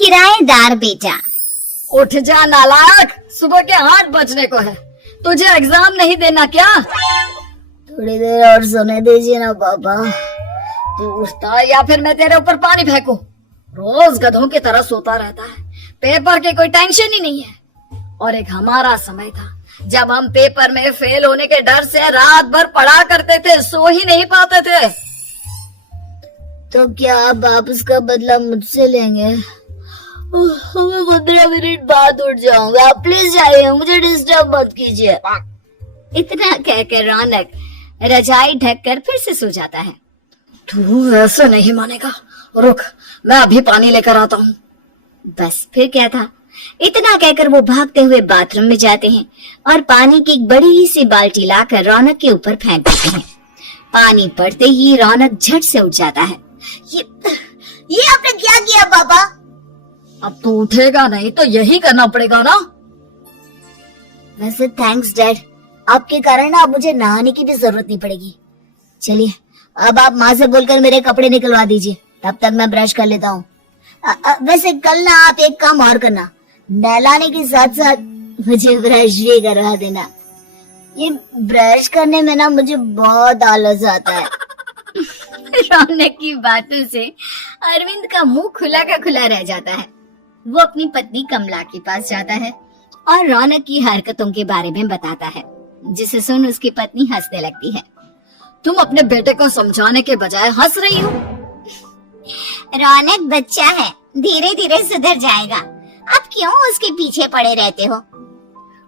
किराएदार बेटा। उठ जा नालायक, सुबह के 8 बजने को है। तुझे एग्जाम नहीं देना क्या? थोड़ी देर और सोने दीजिए ना पापा। तू उठता है या फिर मैं तेरे ऊपर पानी फेंकूं? रोज गधों की तरह सोता रहता है, पेपर की कोई टेंशन ही नहीं है। और एक हमारा समय था जब हम पेपर में फेल होने के डर से रात भर पढ़ा करते थे, सो ही नहीं पाते थे। तो क्या आप उसका बदला मुझसे लेंगे? मैं 15 मिनट बाद उठ जाऊंगा, आप प्लीज जाइए, मुझे डिस्टर्ब मत कीजिए। इतना कहकर रौनक रजाई ढककर फिर से सो जाता है। तू ऐसे नहीं मानेगा, रुक मैं अभी पानी लेकर आता हूँ। बस फिर क्या था, इतना कहकर वो भागते हुए बाथरूम में जाते हैं और पानी की एक बड़ी सी बाल्टी लाकर रौनक के ऊपर फेंक देते हैं। पानी पड़ते ही रौनक झट से उठ जाता है। ये आपने क्या किया पापा? अब तू उठेगा नहीं तो यही करना पड़ेगा ना। वैसे थैंक्स डैड, आपके कारण अब मुझे नहाने की भी जरूरत नहीं पड़ेगी। चलिए अब आप माँ से बोलकर मेरे कपड़े निकलवा दीजिए, तब तक मैं ब्रश कर लेता हूँ। वैसे कल ना आप एक काम और करना, नहलाने के साथ साथ मुझे ब्रश भी करवा देना। ये ब्रश करने में ना मुझे बहुत आलस आता है। रौनक की बातों से अरविंद का मुंह खुला का खुला रह जाता है। वो अपनी पत्नी कमला के पास जाता है और रौनक की हरकतों के बारे में बताता है, जिसे सुन उसकी पत्नी हंसने लगती है। तुम अपने बेटे को समझाने के बजाय हंस रही हो। रौनक बच्चा है, धीरे धीरे सुधर जाएगा, आप क्यों उसके पीछे पड़े रहते हो?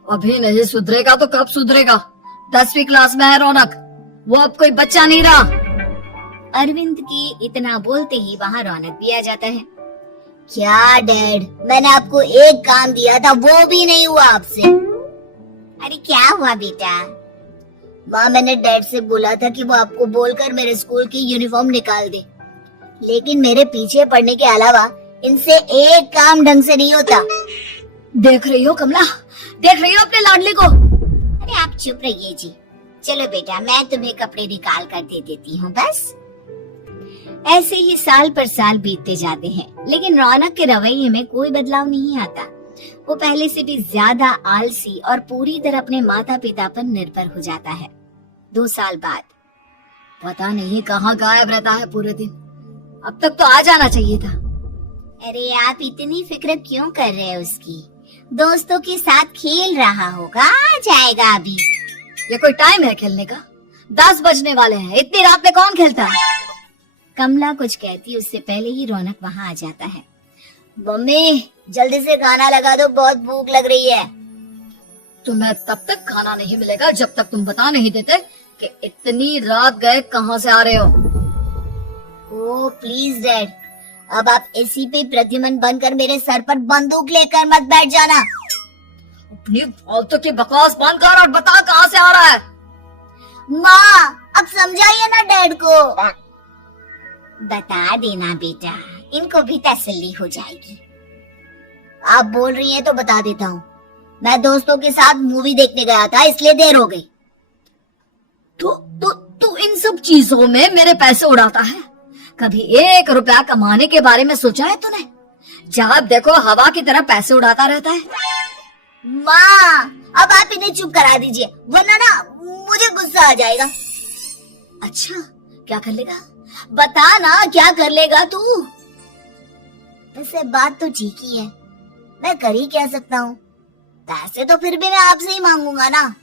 अभी नहीं सुधरेगा तो कब सुधरेगा? 10वीं क्लास में है रौनक, वो अब कोई बच्चा नहीं रहा। अरविंद की इतना बोलते ही वहाँ रौनक भी आ जाता है। क्या डैड, मैंने आपको एक काम दिया था, वो भी नहीं हुआ आपसे। अरे क्या हुआ बेटा? माँ, मैंने डैड से बोला था कि वो आपको बोलकर मेरे स्कूल की यूनिफॉर्म निकाल दे, लेकिन मेरे पीछे पड़ने के अलावा इनसे एक काम ढंग से नहीं होता। देख रही हो कमला, देख रही हो अपने लाडले को? अरे आप चुप रहिए जी। चलो बेटा, मैं तुम्हें कपड़े निकाल कर दे देती हूँ। बस ऐसे ही साल पर साल बीतते जाते हैं, लेकिन रौनक के रवैये में कोई बदलाव नहीं आता। वो पहले से भी ज्यादा आलसी और पूरी तरह अपने माता पिता पर निर्भर हो जाता है। 2 साल बाद पता नहीं कहाँ गायब रहता है पूरे दिन, अब तक तो आ जाना चाहिए था। अरे आप इतनी फिक्र क्यों कर रहे हैं उसकी? दोस्तों के साथ खेल रहा होगा, आ जाएगा अभी। ये कोई टाइम है खेलने का? 10 बजने वाले हैं, इतनी रात में कौन खेलता है? कमला कुछ कहती उससे पहले ही रौनक वहाँ आ जाता है। मम्मी जल्दी से खाना लगा दो, बहुत भूख लग रही है। तुम्हें तब तक खाना नहीं मिलेगा जब तक तुम बता नहीं देते कि इतनी रात गए कहाँ से आ रहे हो। ओह प्लीज डैड, अब आप एसी पे प्रद्युमन बनकर मेरे सर पर बंदूक लेकर मत बैठ जाना। अपनी फालतू की बकवास बंद कर और बता कहाँ से आ रहा है। माँ अब समझाइए ना डैड को। बता देना बेटा, इनको भी तसल्ली हो जाएगी। आप बोल रही हैं तो बता देता हूँ, मैं दोस्तों के साथ मूवी देखने गया था, इसलिए देर हो गई। तू इन सब चीजों में मेरे पैसे उड़ाता है? कभी 1 रुपया कमाने के बारे में सोचा है तूने? जब देखो हवा की तरह पैसे उड़ाता रहता है। माँ अब आप इन्हें चुप करा दीजिए, वरना ना मुझे गुस्सा आ जाएगा। अच्छा क्या कर लेगा? बता ना क्या कर लेगा तू? वैसे बात तो ठीक ही है, मैं कर ही क्या सकता हूँ। पैसे तो फिर भी मैं आपसे ही मांगूंगा ना।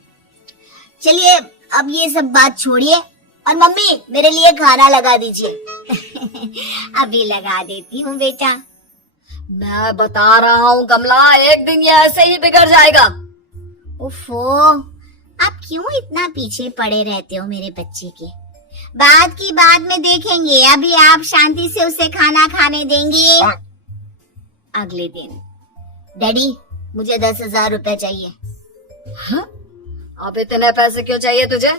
चलिए अब ये सब बात छोड़िए और मम्मी मेरे लिए खाना लगा दीजिए। अभी लगा देती हूँ बेटा। मैं बता रहा हूँ कमला, एक दिन ये ऐसे ही बिगड़ जाएगा। ओफो, आप क्यों इतना पीछे पड़े रहते हो मेरे बच्चे के? बात की बाद में देखेंगे, अभी आप शांति से उसे खाना खाने देंगे। अगले दिन डैडी मुझे 10,000 रुपए चाहिए। हाँ? अब इतने पैसे क्यों चाहिए तुझे?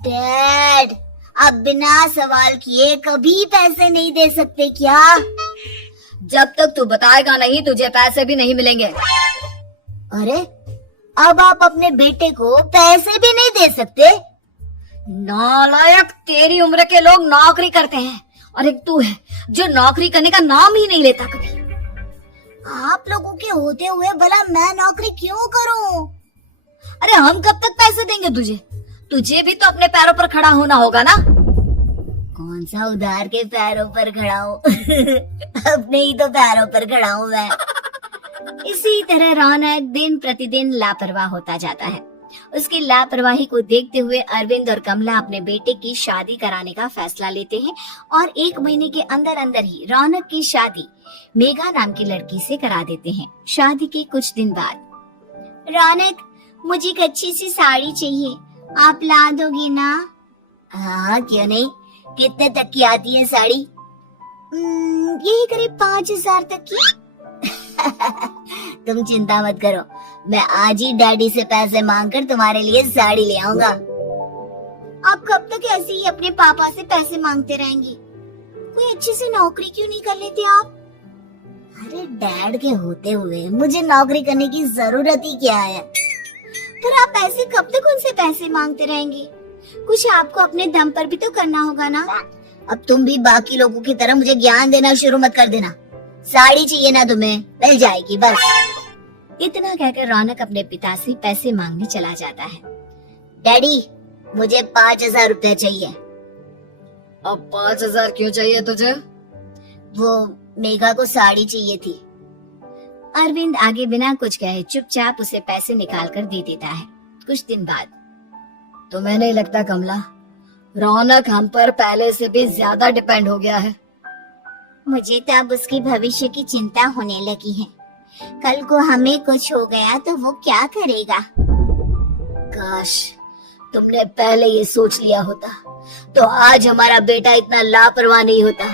डैड अब बिना सवाल किए कभी पैसे नहीं दे सकते क्या? जब तक तू बताएगा नहीं तुझे पैसे भी नहीं मिलेंगे। अरे अब आप अपने बेटे को पैसे भी नहीं दे सकते? नालायक, तेरी उम्र के लोग नौकरी करते हैं और एक तू है जो नौकरी करने का नाम ही नहीं लेता कभी। आप लोगों के होते हुए भला मैं नौकरी क्यों करूं? अरे हम कब तक पैसे देंगे तुझे? तुझे भी तो अपने पैरों पर खड़ा होना होगा ना। कौन सा उधार के पैरों पर खड़ा हूँ? अपने ही तो पैरों पर खड़ा हूँ मैं। इसी तरह रौनक दिन प्रतिदिन लापरवाह होता जाता है। उसकी लापरवाही को देखते हुए अरविंद और कमला अपने बेटे की शादी कराने का फैसला लेते हैं और 1 महीने के अंदर अंदर ही रौनक की शादी मेघा नाम की लड़की से करा देते हैं। शादी के कुछ दिन बाद, रौनक मुझे एक अच्छी सी साड़ी चाहिए, आप ला दोगे ना? हाँ क्यों नहीं, कितने तक की आती है साड़ी? यही करीब 5,000 तक की। तुम चिंता मत करो, मैं आज ही डैडी से पैसे मांगकर तुम्हारे लिए साड़ी ले आऊंगा। आप कब तक ऐसे ही अपने पापा से पैसे मांगते रहेंगे? कोई अच्छी सी नौकरी क्यों नहीं कर लेते आप? अरे डैड के होते हुए मुझे नौकरी करने की जरूरत ही क्या है? फिर आप ऐसे कब तक उनसे पैसे मांगते रहेंगे? कुछ आपको अपने दम पर भी तो करना होगा ना। अब तुम भी बाकी लोगों की तरह मुझे ज्ञान देना शुरू मत कर देना। साड़ी चाहिए ना तुम्हें, मिल जाएगी बस। इतना कहकर रौनक अपने पिता से पैसे मांगने चला जाता है। डैडी मुझे 5,000 रुपए चाहिए। अब 5,000 क्यों चाहिए तुझे? वो मेघा को साड़ी चाहिए थी। अरविंद आगे बिना कुछ कहे चुपचाप उसे पैसे निकाल कर दे देता है। कुछ दिन बाद, तुम्हें नहीं लगता कमला, रौनक हम पर पहले से भी ज्यादा डिपेंड हो गया है? मुझे तो अब उसकी भविष्य की चिंता होने लगी है। कल को हमें कुछ हो गया तो वो क्या करेगा? काश तुमने पहले ये सोच लिया होता तो आज हमारा बेटा इतना लापरवाह नहीं होता।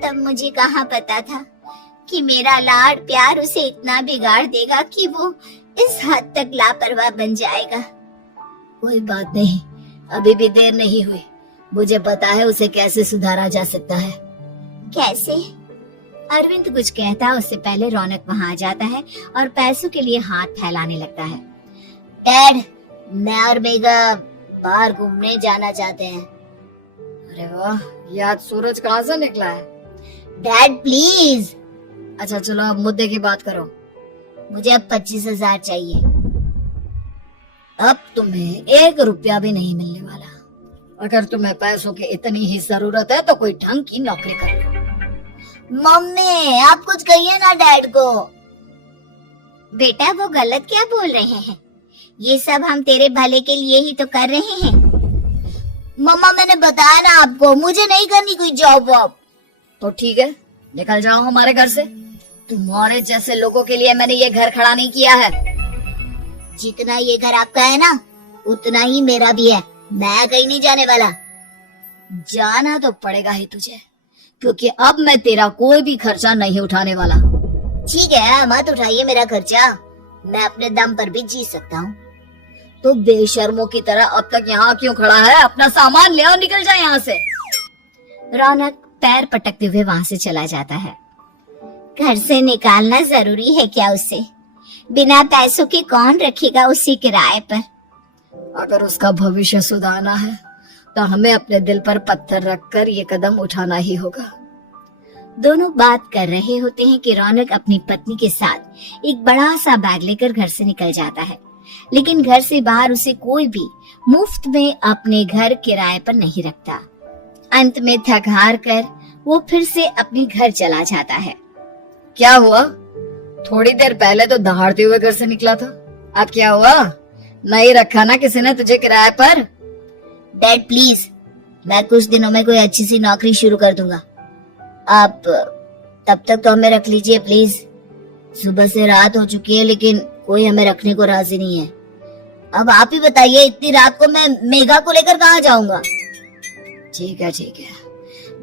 तब मुझे कहाँ पता था कि मेरा लाड प्यार उसे इतना बिगाड़ देगा कि वो इस हद तक लापरवाह बन जाएगा। कोई बात नहीं, अभी भी देर नहीं हुई। मुझे पता है उसे कैसे सुधारा जा सकता है। कैसे? अरविंद कुछ कहता उससे पहले रौनक वहाँ आ जाता है और पैसों के लिए हाथ फैलाने लगता है। डैड मैं और मेघा बाहर घूमने जाना चाहते हैं। अरे वाह, ये आज सूरज कहाँ से निकला है? Dad please. अच्छा चलो अब मुद्दे की बात करो। मुझे अब 25,000 चाहिए। अब तुम्हें 1 रुपया भी नहीं मिलने वाला। अगर तुम्हें पैसों की इतनी ही जरूरत है तो कोई ढंग की नौकरी कर लो। मम्मी आप कुछ कहिए ना डैड को। बेटा वो गलत क्या बोल रहे हैं? ये सब हम तेरे भले के लिए ही तो कर रहे हैं। मम्मा मैंने बताया ना आपको, मुझे नहीं करनी कोई जॉब वॉब। तो ठीक है, निकल जाओ हमारे घर से। तुम्हारे जैसे लोगों के लिए मैंने ये घर खड़ा नहीं किया है। जितना ये घर आपका है ना उतना ही मेरा भी है। मैं कहीं नहीं जाने वाला। जाना तो पड़ेगा ही तुझे, क्योंकि अब मैं तेरा कोई भी खर्चा नहीं उठाने वाला। ठीक है मत उठाइए मेरा खर्चा, मैं अपने दम पर भी जी सकता हूँ। तो बेशर्मों की तरह अब तक यहाँ क्यों खड़ा है? अपना सामान ले और निकल जाए यहाँ से। रौनक पैर पटकते हुए वहाँ से चला जाता है। घर से निकालना जरूरी है क्या उसे? बिना पैसों के कौन रखेगा उसी किराए पर? अगर उसका भविष्य सुधारना है तो हमें अपने दिल पर पत्थर रखकर ये कदम उठाना ही होगा। दोनों बात कर रहे होते हैं कि रौनक अपनी पत्नी के साथ एक बड़ा सा बैग लेकर घर से निकल जाता है, लेकिन घर से बाहर उसे कोई भी मुफ्त में अपने घर किराए पर नहीं रखता। अंत में थक हार कर वो फिर से अपने घर चला जाता है। क्या हुआ? थोड़ी देर पहले तो दहाड़ते हुए घर से निकला था, अब क्या हुआ? नहीं रखा ना किसी ने तुझे किराए पर? डैड प्लीज, मैं कुछ दिनों में कोई अच्छी सी नौकरी शुरू कर दूंगा। आप तब तक तो हमें रख लीजिए प्लीज। सुबह से रात हो चुकी है लेकिन कोई हमें रखने को राजी नहीं है। अब आप ही बताइए, इतनी रात को मैं मेघा को लेकर कहाँ जाऊंगा? ठीक है,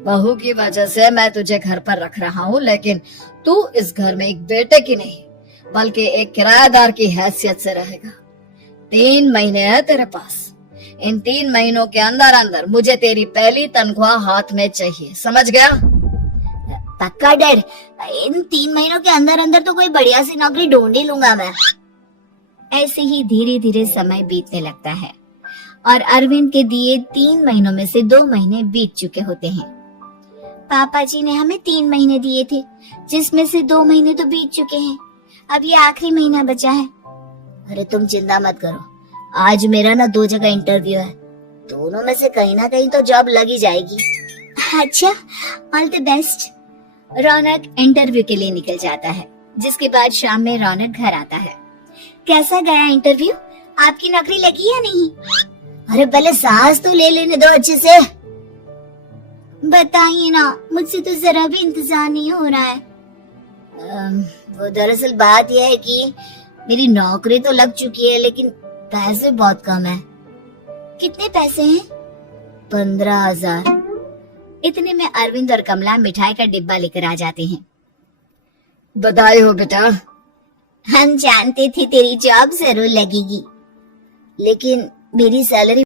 बहू की वजह से मैं तुझे घर पर रख रहा हूँ, लेकिन तू इस घर में एक बेटे की नहीं बल्कि एक किराएदार की हैसियत से रहेगा। 3 महीने है तेरे पास। इन 3 महीनों के अंदर अंदर मुझे तेरी पहली तनख्वाह हाथ में चाहिए, समझ गया? पक्का डैड, इन 3 महीनों के अंदर अंदर तो कोई बढ़िया सी नौकरी ढूंढ ही लूंगा मैं। ऐसे ही धीरे धीरे समय बीतने लगता है और अरविंद के दिए 3 महीनों में से 2 महीने बीत चुके होते हैं। पापा जी ने हमें 3 महीने दिए थे, जिसमें से 2 महीने तो बीत चुके हैं। अब ये आखिरी महीना बचा है। अरे तुम चिंता मत करो, आज मेरा ना 2 जगह इंटरव्यू है, दोनों में से कहीं ना कहीं तो जॉब लग ही जाएगी। अच्छा, all the best. Raunak interview के लिए निकल जाता है, जिसके बाद शाम में रौनक घर आता है। कैसा गया इंटरव्यू? आपकी नौकरी लगी या नहीं? अरे पहले सांस तो ले लेने दो अच्छे से। बताइए ना, मुझसे तो जरा भी इंतजार नहीं हो रहा है। वो दरअसल बात यह है कि मेरी नौकरी तो लग चुकी है, लेकिन पैसे बहुत कम है। कितने पैसे हैं? 15,000। इतने में अरविंद और कमला मिठाई का डिब्बा लेकर आ जाते हैं। बधाई हो बेटा। हम जानते थे तेरी जॉब जरूर लगेगी, लेकिन मेरी सैलरी